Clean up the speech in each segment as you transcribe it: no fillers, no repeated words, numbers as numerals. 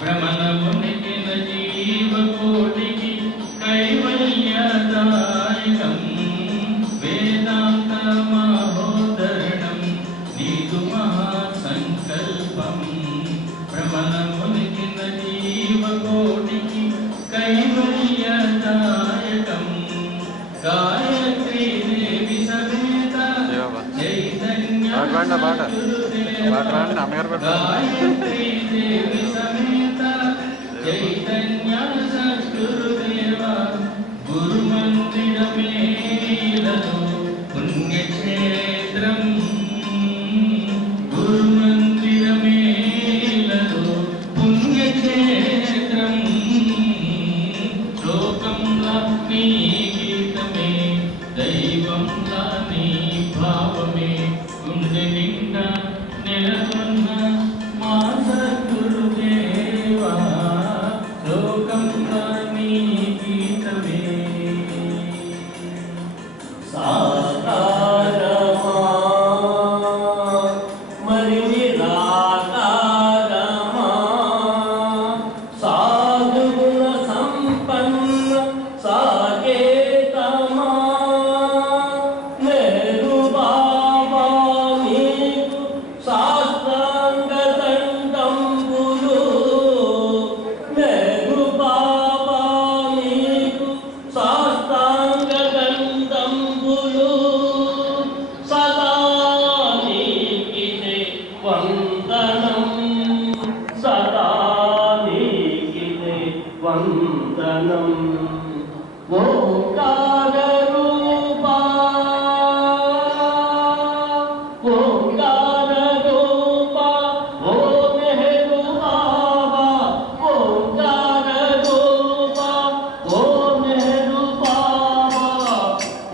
భ్రమణమునికిన జీవకోటికి కైవల్యదాయకం వేదాంత మహోదరణం నీదు మహాసంకల్పం భ్రమణమునికిన జీవకోటికి కైవల్యదాయకం గాయత్రీ దేవి సమేత చైతన్య గాయత్రీ దేవి సమేత చైతన్య సద్గురుదేవ గురుమందిరమేలతో పుణ్యక్షేత్రం గురుమందిరమేలతో పుణ్యక్షేత్రం లోకంలా నీ గీతమే దైవంలా నీ భావమే గుండె నిండా నెలకొన్న మా సద్గురుదేవా లోకంలా నీ గీతమే సాకారమా మరి నిరాకారమా సాధుగుణ సంపన్న సాకేతమా నేరు బాబా నీకు శాస్త్రాంగ దండంబులు నేరు బాబా నీకు శాస్త్రాంగ దండంబులు సదా నీకిదే వందనం సదా నీకిదే వందనం ఓంకార రూపా ఓంకార రూపా ఓ నెహరు బాబా ఓంకార రూపా ఓ నెహరు బాబా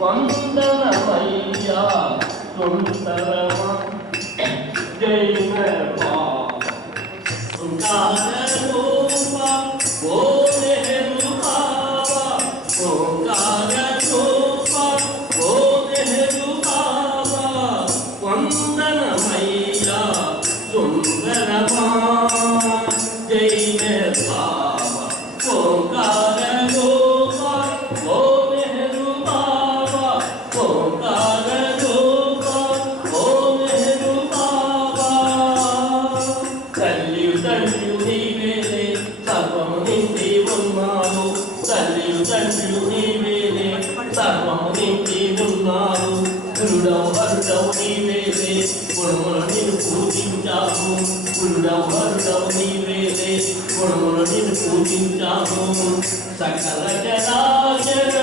వందనమయ్యా సుందరమా జై బాబా ఓంకార రూపా ఓ నెహరు బాబా ఓంకార రూపా ఓ నెహరు బాబా వందనమయ్యా సుందరమా జై బాబా ఓంకార రూపా ఓ నెహరు బాబా ఓంకార రూపా ఓ నెహరు బాబా తల్లియు తండ్రియు నీవేలే సర్వము నిండి ఉన్నావు తల్లియు తండ్రియు నీవేలే సర్వము నిండి ఉన్నావు గురుడవు హరుడవు నీవేలే గుణములు నిన్ను పూజించాము గురుడవు హరుడవు నీవేలే గుణములు నిన్ను పూజించాము సకల జనాచర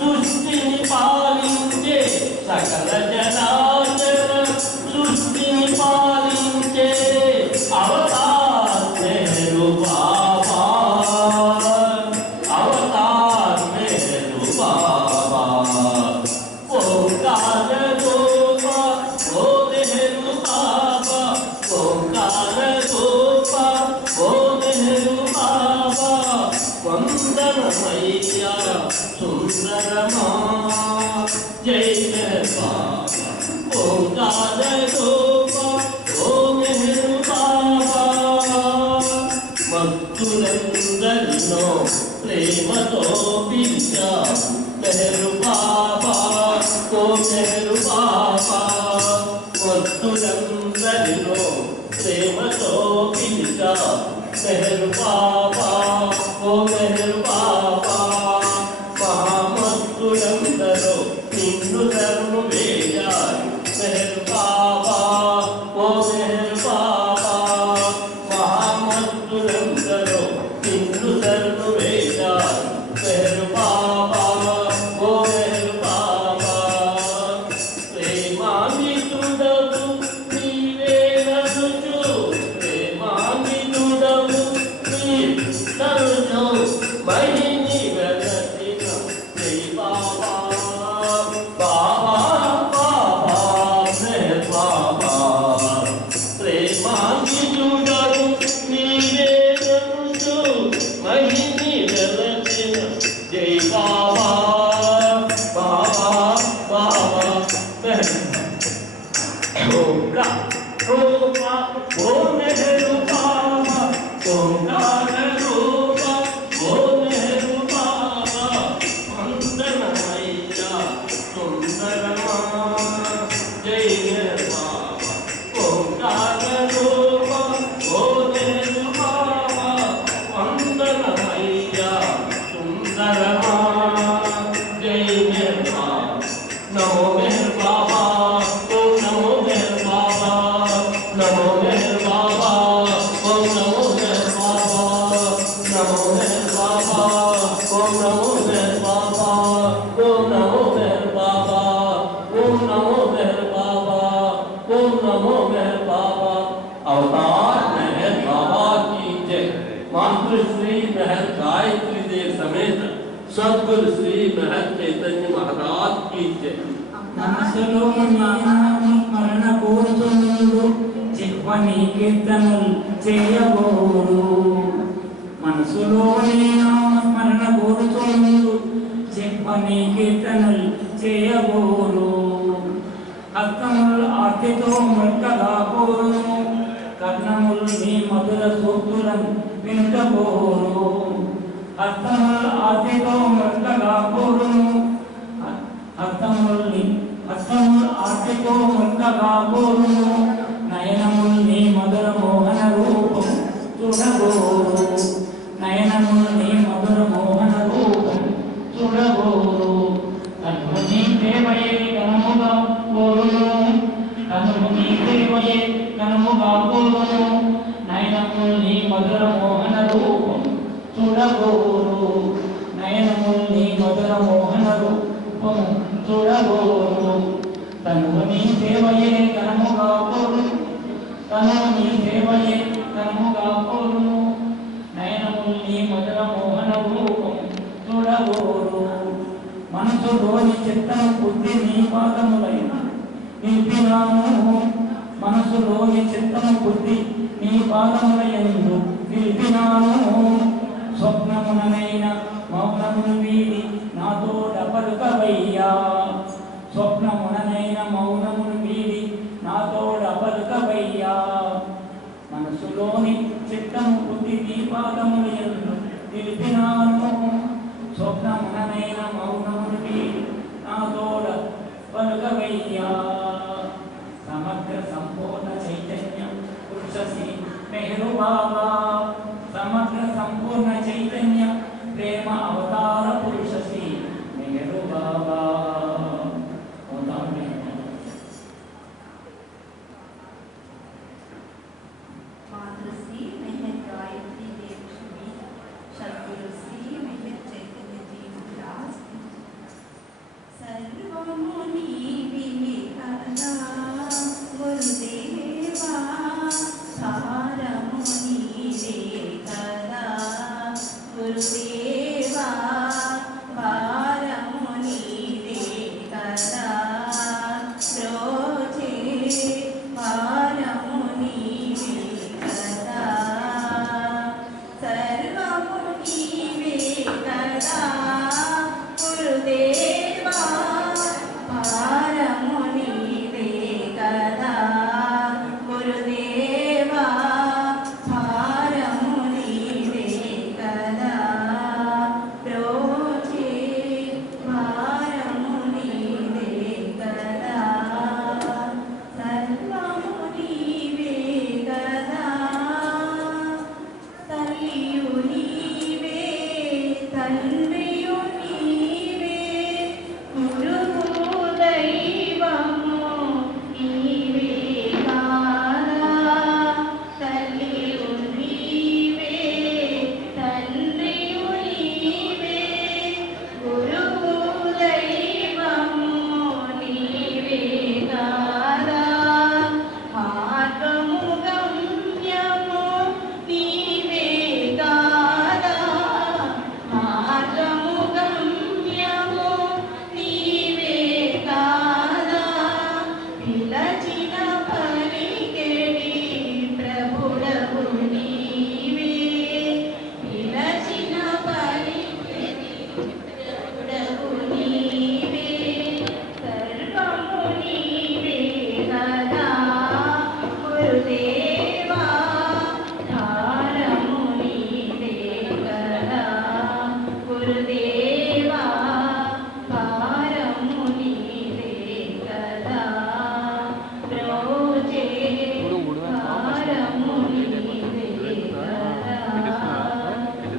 సృష్టిని పాలించే సకల జనాచర సృష్టిని పాలించే అవతార్ నెహరు బాబా అవతార్ నెహరు బాబా ఓంకార రూపా ఓ నెహరు బాబా ఓంకార రూపా ఓ నెహరు బాబా వందనమయ్యా సుందరమా జై బాబా ఓంకార రూపా ఓ నెహరు బాబా భక్తులందరిలో ప్రేమతో పిలిచావు నెహరు బాబా ఓ నెహరు బాబా భక్తులందరిలో ప్రేమతో పిలిచావు నెహరు బాబా ఓ నెహరు బాబా మహామత్తులందరూ నిన్ను ధర్ము వేయాలి నెహరు బాబా ఓ నెహరు బాబా మహామత్తులందరూ నిన్ను ధర్ము వేయాలి నెహరు బాబా ఓ నెహరు బాబా ప్రేమామితుడవు నీవే నరుచు ప్రేమామితుడవు నీ నరుచు మహిని వెలసిన జై బాబా బాబా బాబా నెహరు బాబా ప్రేమామితుడవు నీవే నరుచు మహిని వెలసిన జై బాబా బాబా బాబా ఓంకార రూపా ఓ నెహరు బాబా ఓంకార अवतार महल बाबा की जय। मातृ श्री महल गायत्री देव समेत सद्गुरु श्री महल चैतन्य महाराज की जय। మనసులో మరణ కోరుతుడు జిహ్వని కీర్తనలు చేయబోరు. మనసులో మరణ కోరుతుడు జిహ్వని కీర్తనలు చేయబోరు. హస్తములు ఆర్తితో మృక్కగా కోరును, కర్ణములు నీ మధుర సూక్తులను వింటబోరు. హస్తములు ఆర్తితో మృక్కగా కోరును, హస్తములు ఆర్తితో మృక్కగా కోరును. నయనములు నీ మధుర మోహన రూపం చూడబోరు. నయనములు నీ మధుర మోహన రూపం చూడబోరు. కనుము నీ ప్రేమయే కనుముగా కోరును, కనుము నీ ప్రేమయే కనుముగా కోరును. నయనములు నీ మధుర మోహన రూపం చూడబోరు. నయనములు నీ మధుర మోహన రూపం చూడబోరు. కనుము నీ సేవయే కనుముగా కోరును, కనుము నీ సేవయే కనుముగా కోరును. నయనములు నీ మధుర మోహన రూపం చూడబోరు. మనసులోని చిత్తను బుద్ధి నీ పాదములైన నిలిపినాను. మనసులోని చిత్తను బుద్ధి నీ పాదములయందు నిలిపినాను. స్వప్నముననైన మౌనమును వీడి నాతో పలుకవయ్యా. స్వప్నముననైన మౌనమును వీడి నాతో పలుకవయ్యా. మనసులోని చిత్తము బుద్ధి నీ పాదములయందు నిలిపినాను. స్వప్నముననైన మౌనమును వీడి నాతో పలుకవయ్యా. సమగ్ర సంపూర్ణ చైతన్య పురుషసి మెహరు బాబా. సమగ్ర సంపూర్ణ చైతన్య ప్రేమ అవతార పురుషసి మెహరు బాబా. मातृश्री महल गायत्री देव सद्गुरु श्री महल चैतन्य जी महाराज सर्वमु नीवे कदा गुरुदेवा सारमु नीवे कदा गुरुदेवा भारमु नीवे कदा रोजे भारमु नीवे कदा सर्वमु नीवे कदा गुरुदेवा भारमु नीवे कदा गुरुदेवा भारमु नीवे कदा रोजे भारमु नीवे कदा सर्वमु नीवे कदा तल्लियु नीवे तन्रियु नीवे गुरुవు దైవము నీవే కాదా తల్లియు నీవే తండ్రియు నీవే గురువు దైవము నీవే కాదా మార్గము గమ్యము నీవే కాదా మార్గము గమ్యము నీవే కాదా పిలచిన పలికెడి ప్రభుడవు నీవే పిలచిన పలికెడి ప్రభుడవు నీవే సర్వము నీవే కదా గురుదేవా ధారము నీవే కదా గురుదేవా భారము నీవే కదా రోజే భారము నీవే కదా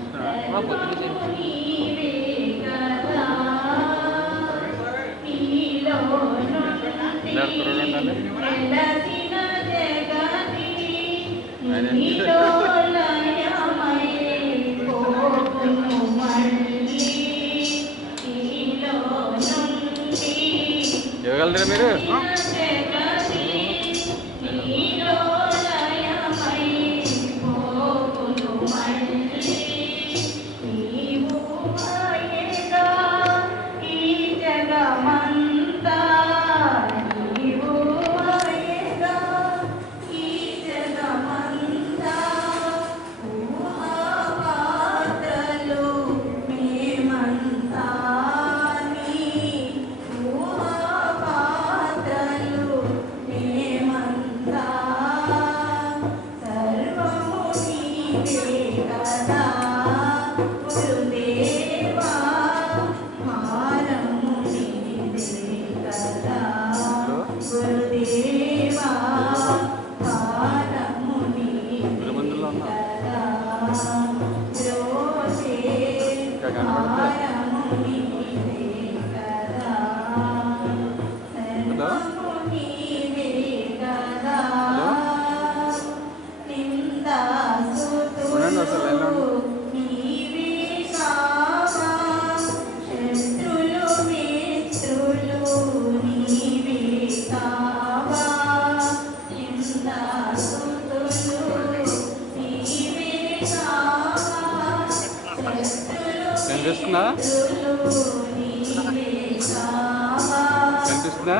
సర్వము నీవే కదా నీలో నుండి వెలసిన జగతి నీలో లయమై పోకును మళ్ళీ నీలో నుండి ఇవ్వగలరా మీరు? జగతి నీలో లయమై కనిపిస్తుందా? కనిపిస్తుందా?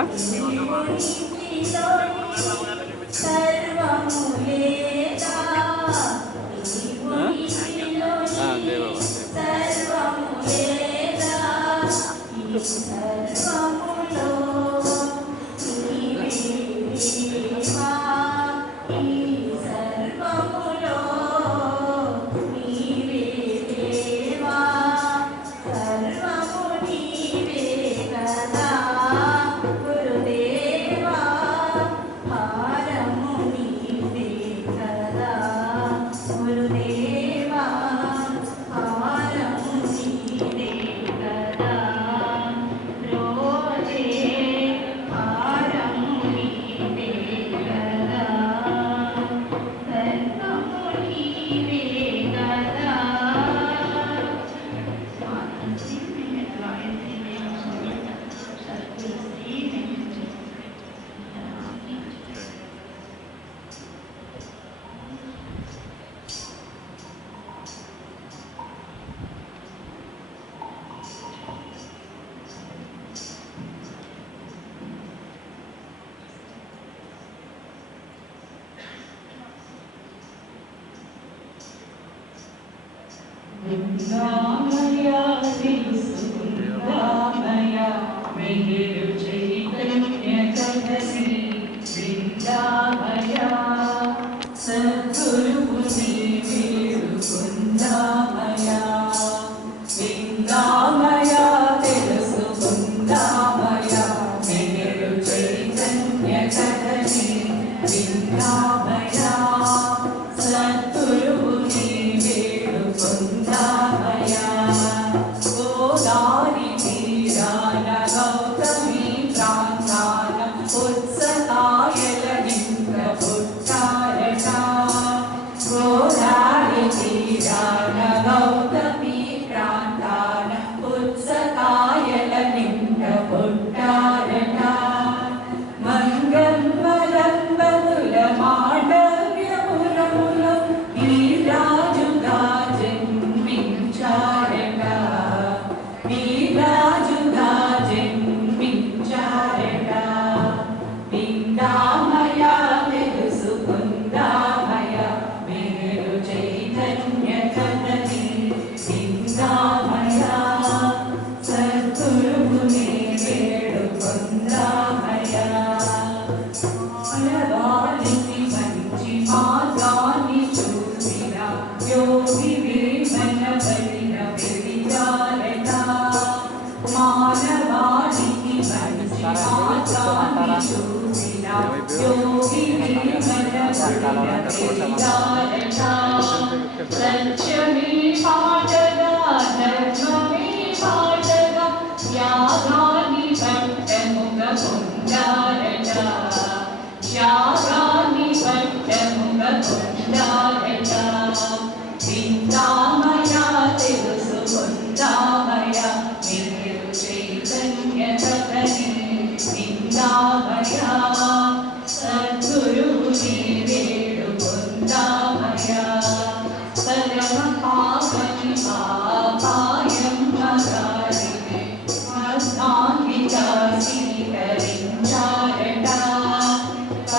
అదే బాబా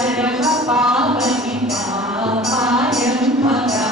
Parama Pavani Pavayam Maga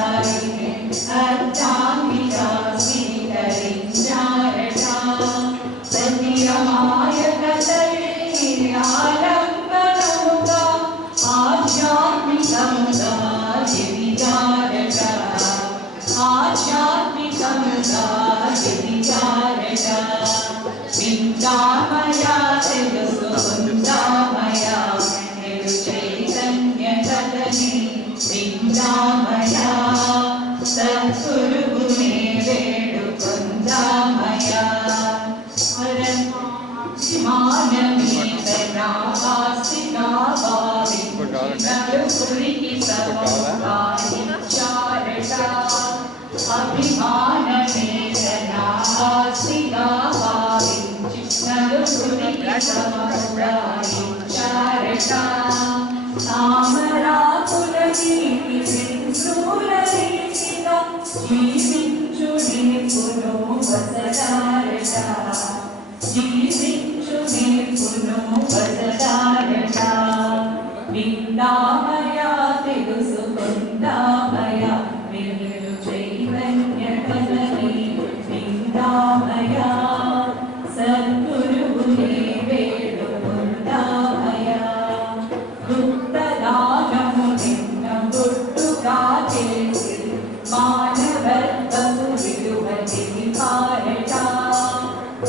మనుగా చేసి మానవత్వము విలువని పారట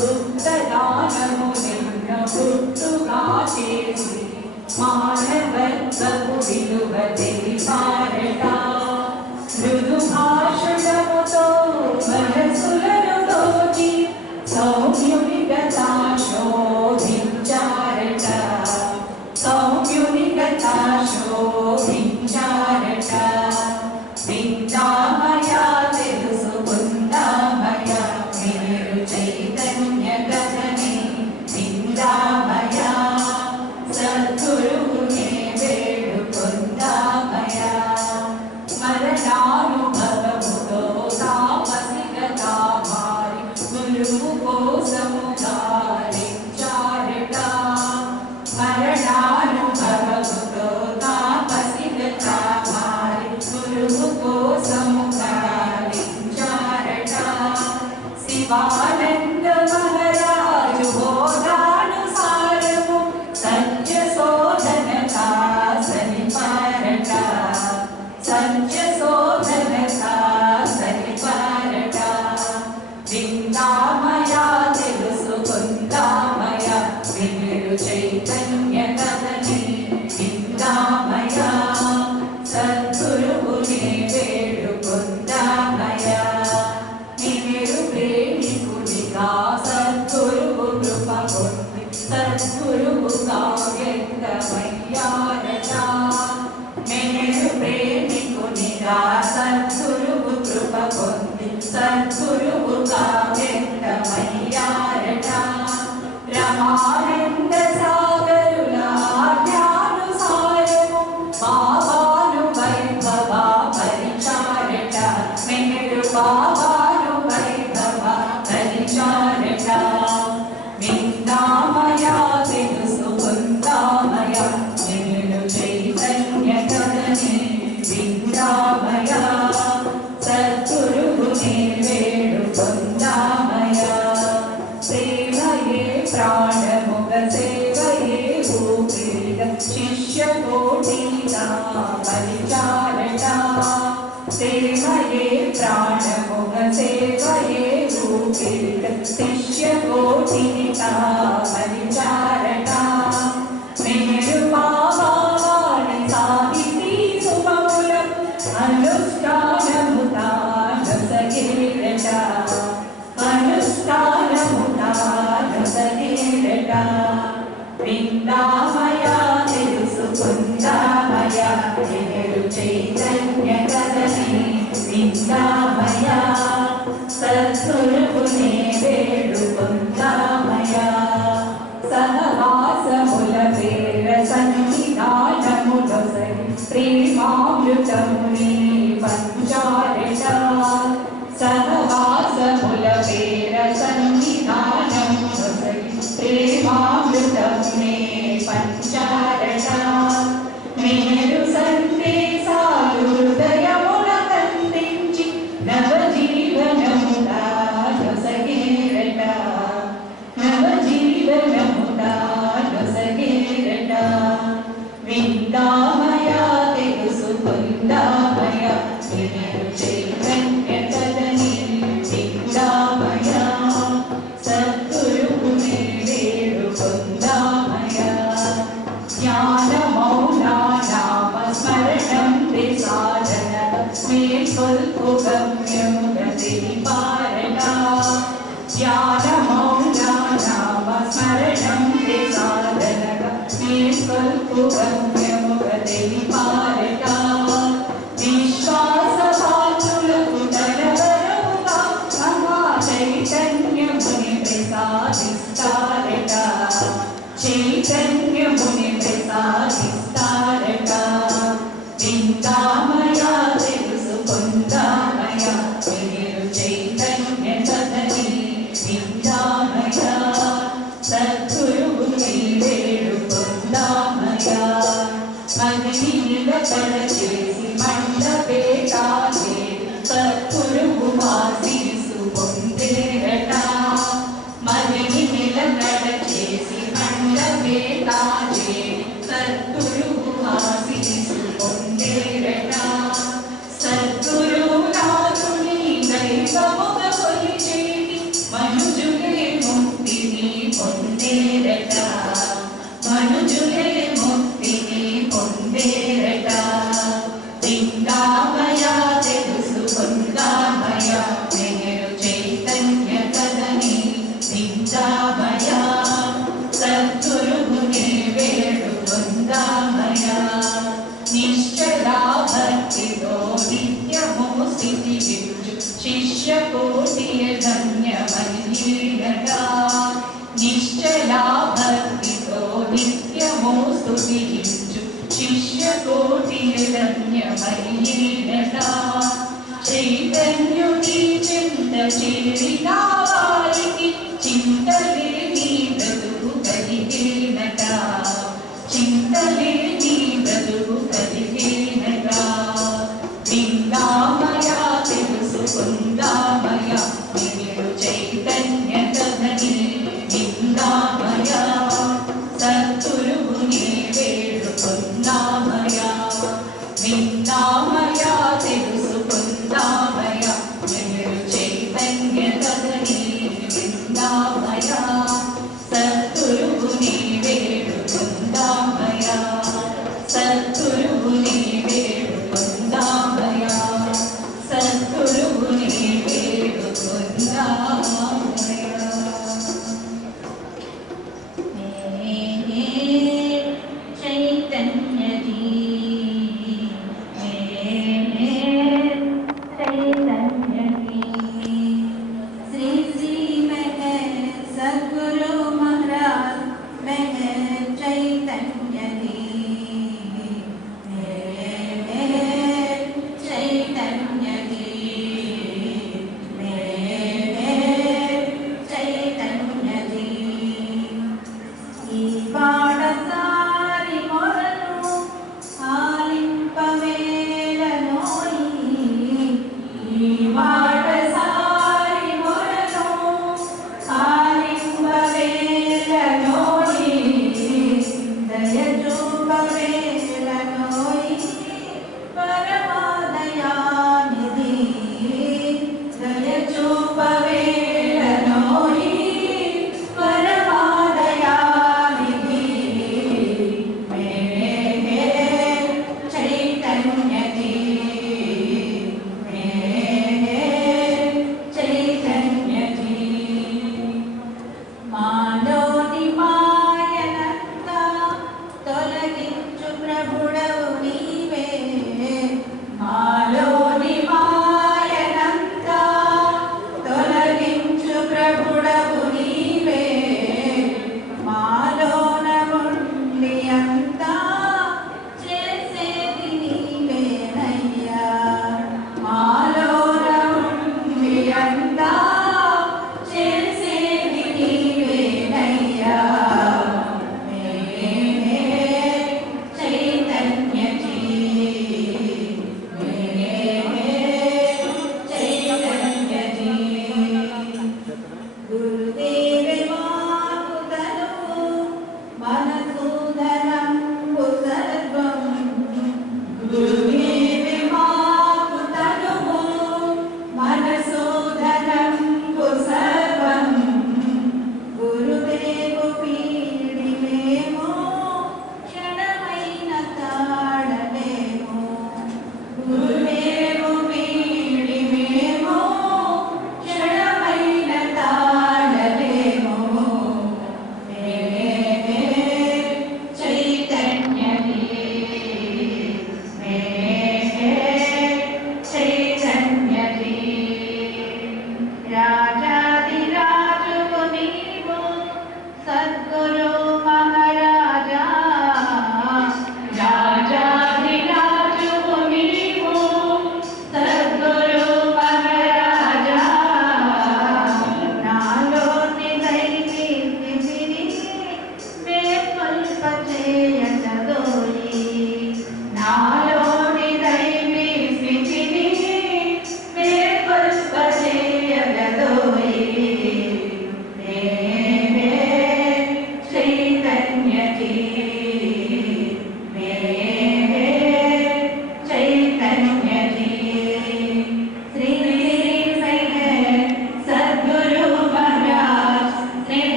ఉత్తరానము నిన్న పుట్టుగా చేసి మానవత్వము విలువని పారట మృదు భాషణముతో మనసులను దోచి సౌమ్యునిగత శోభించారట సౌమ్యునిగత శోభించారట విద్యామయ తెలుసుకుందామయ మీరు చైతన్య కథని విందామయ సద్గురువునే వేడుకుందామయ మరణానుభవముతో తాపసిగత మారి గురువు కోసము గాలించారట మరణానుభవముతో తాపసిగత మారి గురువు కోసము గాలించారట శివానంద మహారాజు బోధానుసారము సత్య శోధన సరిపారట సత్య శోధన సరిపారట విందామయ తెలుసుకుందామయ వినుడు చైతన్య కథని విందామయ సద్గురువుని వేడుకుందామయ మీరు ప్రేమికుడిగా సద్గురువు కృప పొంది సద్గురువుగా వ్యక్తమయ్యారట మీరు ప్రేమికునిగా సద్గురువు కృప పొంది సద్గురువుగా వ్యక్తమయ్యారట రమానంద సాగరుల ఆజ్ఞానుసారము బాబాను వైభవ పరిచారట మీరు బాబాను వైభవ పరిచారట విందామయ తెలుసుకుందామయ మీరు చైతన్య కథని విందామయ సద్గురువుని వేడుకుందామయ సేవయే ప్రాణముగ సేవయే ఊపిరిగ శిష్య కోటిగా పరిచారట సేవయే ప్రాణముగ సేవయే ఊపిరిగ శిష్య కోటిగా పరిచారట మీరు బాబాని సాగితి శుభములకు అనుష్ఠానము తానొసగిరట అనుష్ఠానము తానొసగిరట విందామయ తెలుసుకుందామయ మీరు చైతన్య కథని విందామయ సద్గురువుని వేడుకుందామయ సహవాసముల పేర సన్నిధానములొసగి ప్రేమామృతముని పంచారట సహవాసముల పేర సన్నిధానములొసగి ప్రేమామృతముని పంచారట మీరు సందేశాలు హృదయముల కందించి నవజీవనముగా నొసగిరట నవజీవనముగా నొసగిరట విందామయ తెలుసుకుందామయ మీరు చైతన్య కథని విందామయ సద్గురువుని వేడుకుందామయ జ్ఞాన మౌన నామ స్మరణం సాధన స్మేల్పు గమ్యముగ తెలిపారట జ్ఞాన మౌన నామ స్మరణం సాధన స్మేల్పు గమ్యముగ తెలిపారట విశ్వాస పాత్రులకు తలవరముగా మహా చైతన్యముని ప్రసాదిస్తారట చైతన్యముని ప్రసాదిస్తారట విందామయ తెలుసుకుందామయ మీరు చైతన్య కథని విందామయ సద్గురువుని వేడుకుందామయ మదిని నిలకడ చేసి మండపేటాలే సద్గురువు ఆశీసు పొందేరట మదిని నిలకడ చేసి మండపేటాలే స్థితించు శిష్య కోటియ ధన్యమయ్యేనట నిశ్చలా భక్తితో నిత్యము స్తుతించు శిష్య కోటియ ధన్యమయ్యేనట చైతన్యుని చింత చేరిన వారికి చింతలేని బ్రతుకు కలిగేనట చింతలేని బ్రతుకు కలిగేనట విందామయ తెలుసుకుందామయ మీరు చైతన్య కథని విందామయ సద్గురువుని వేడుకుందామయ విందామయ తెలుసుకుందామయ మీరు చైతన్య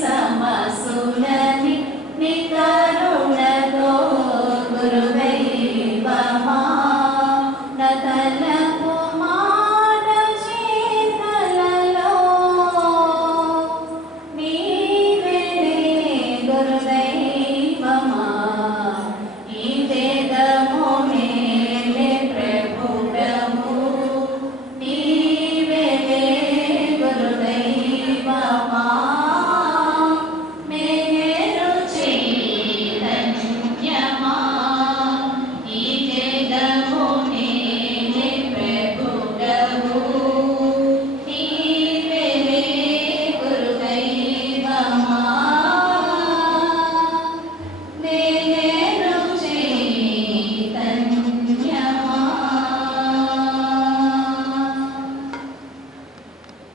సమసులని నిక